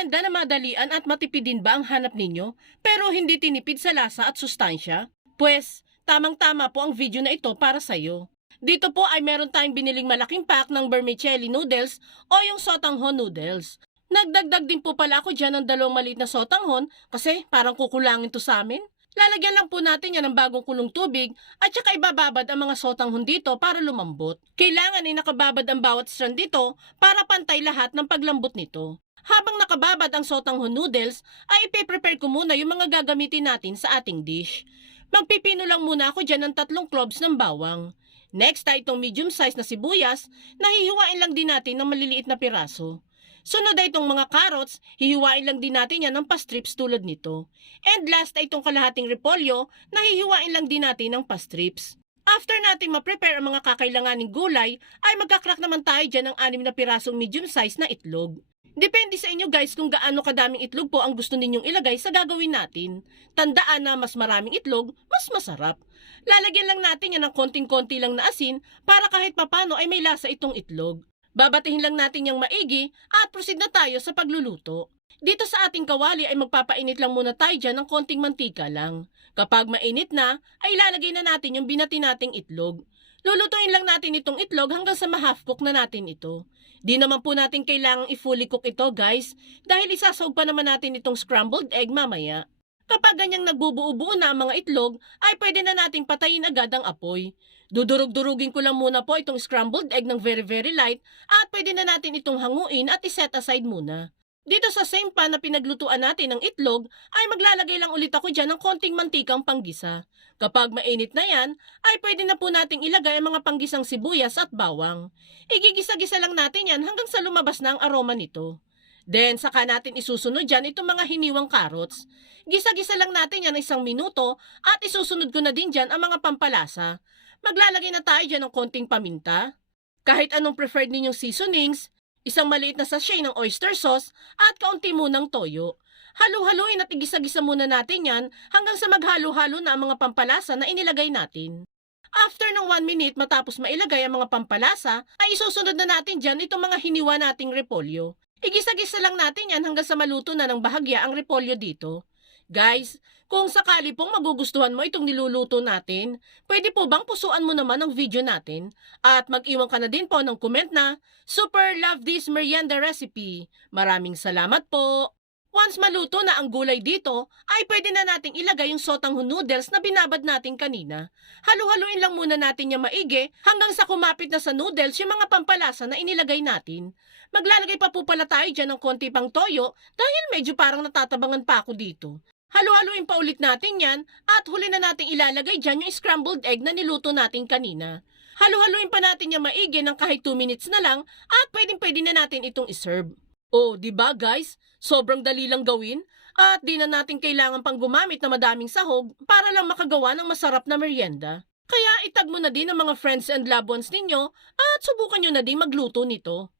Merienda na madalian at matipid din ba ang hanap ninyo, pero hindi tinipid sa lasa at sustansya? Pues, tamang-tama po ang video na ito para sa'yo. Dito po ay meron tayong biniling malaking pack ng vermicelli noodles o yung sotanghon noodles. Nagdagdag din po pala ako dyan ng dalawang maliit na sotanghon kasi parang kukulangin to sa amin. Lalagyan lang po natin yan ng bagong kulong tubig at saka ibababad ang mga sotanghon dito para lumambot. Kailangan ay nakababad ang bawat strand dito para pantay lahat ng paglambot nito. Habang nakababad ang sotanghon noodles, ay ipe-prepare ko muna yung mga gagamitin natin sa ating dish. Magpipino lang muna ako dyan ng tatlong cloves ng bawang. Next ay itong medium size na sibuyas, nahihiwain lang din natin ng maliliit na piraso. Sunod ay itong mga carrots, hihiwain lang din natin yan ng pastrips tulad nito. And last ay itong kalahating repolyo, nahihiwain lang din natin ng pastrips. After natin ma-prepare ang mga kakailanganing gulay, ay magkakrak naman tayo dyan ng anim na pirasong medium size na itlog. Depende sa inyo guys kung gaano kadaming itlog po ang gusto ninyong ilagay sa gagawin natin. Tandaan na mas maraming itlog, mas masarap. Lalagyan lang natin yan ng konting-konti lang na asin para kahit papano ay may lasa itong itlog. Babatihin lang natin yung maigi at proceed na tayo sa pagluluto. Dito sa ating kawali ay magpapainit lang muna tayo dyan ng konting mantika lang. Kapag mainit na, ay ilalagay na natin yung binati nating itlog. Lulutuin lang natin itong itlog hanggang sa ma-half cook na natin ito. Di naman po natin kailangang i-fully cook ito guys dahil isasawag pa naman natin itong scrambled egg mamaya. Kapag ganyang nagbubuo-buo na ang mga itlog, ay pwede na nating patayin agad ang apoy. Dudurog-durugin ko lang muna po itong scrambled egg ng very very light at pwede na natin itong hanguin at iset aside muna. Dito sa same pan na pinaglutuan natin ng itlog ay maglalagay lang ulit ako dyan ng konting mantikang panggisa. Kapag mainit na yan, ay pwede na po nating ilagay ang mga panggisang sibuyas at bawang. Igigisa-gisa lang natin yan hanggang sa lumabas na ang aroma nito. Then, saka natin isusunod dyan itong mga hiniwang carrots. Gisa-gisa lang natin yan ng isang minuto at isusunod ko na din dyan ang mga pampalasa. Maglalagay na tayo dyan ng konting paminta. Kahit anong preferred ninyong seasonings, isang maliit na sachet ng oyster sauce at kaunti munang toyo. Halu-haluin at igisa-gisa muna natin yan hanggang sa maghalo-halo na ang mga pampalasa na inilagay natin. After ng 1 minute matapos mailagay ang mga pampalasa, ay isusunod na natin dyan itong mga hiniwa nating repolyo. Igisa-gisa lang natin yan hanggang sa maluto na ng bahagya ang repolyo dito. Guys, kung sakali pong magugustuhan mo itong niluluto natin, pwede po bang pusuan mo naman ang video natin? At mag-iwan ka na din po ng comment na, Super love this merienda recipe. Maraming salamat po. Once maluto na ang gulay dito, ay pwede na nating ilagay yung sotanghon noodles na binabad natin kanina. Halu-haluin lang muna natin yung maigi hanggang sa kumapit na sa noodles yung mga pampalasa na inilagay natin. Maglalagay pa po pala tayo dyan ng konti pang toyo dahil medyo parang natatabangan pa ako dito. Halu-haluin pa ulit natin yan at huli na nating ilalagay dyan yung scrambled egg na niluto natin kanina. Halu-haluin pa natin yung maigi ng kahit 2 minutes na lang at pwedeng pwede na natin itong iserve. Oh, di ba guys? Sobrang dali lang gawin at di na natin kailangan pang gumamit na madaming sahog para lang makagawa ng masarap na merienda. Kaya itag mo na din ang mga friends and loved ones ninyo at subukan nyo na din magluto nito.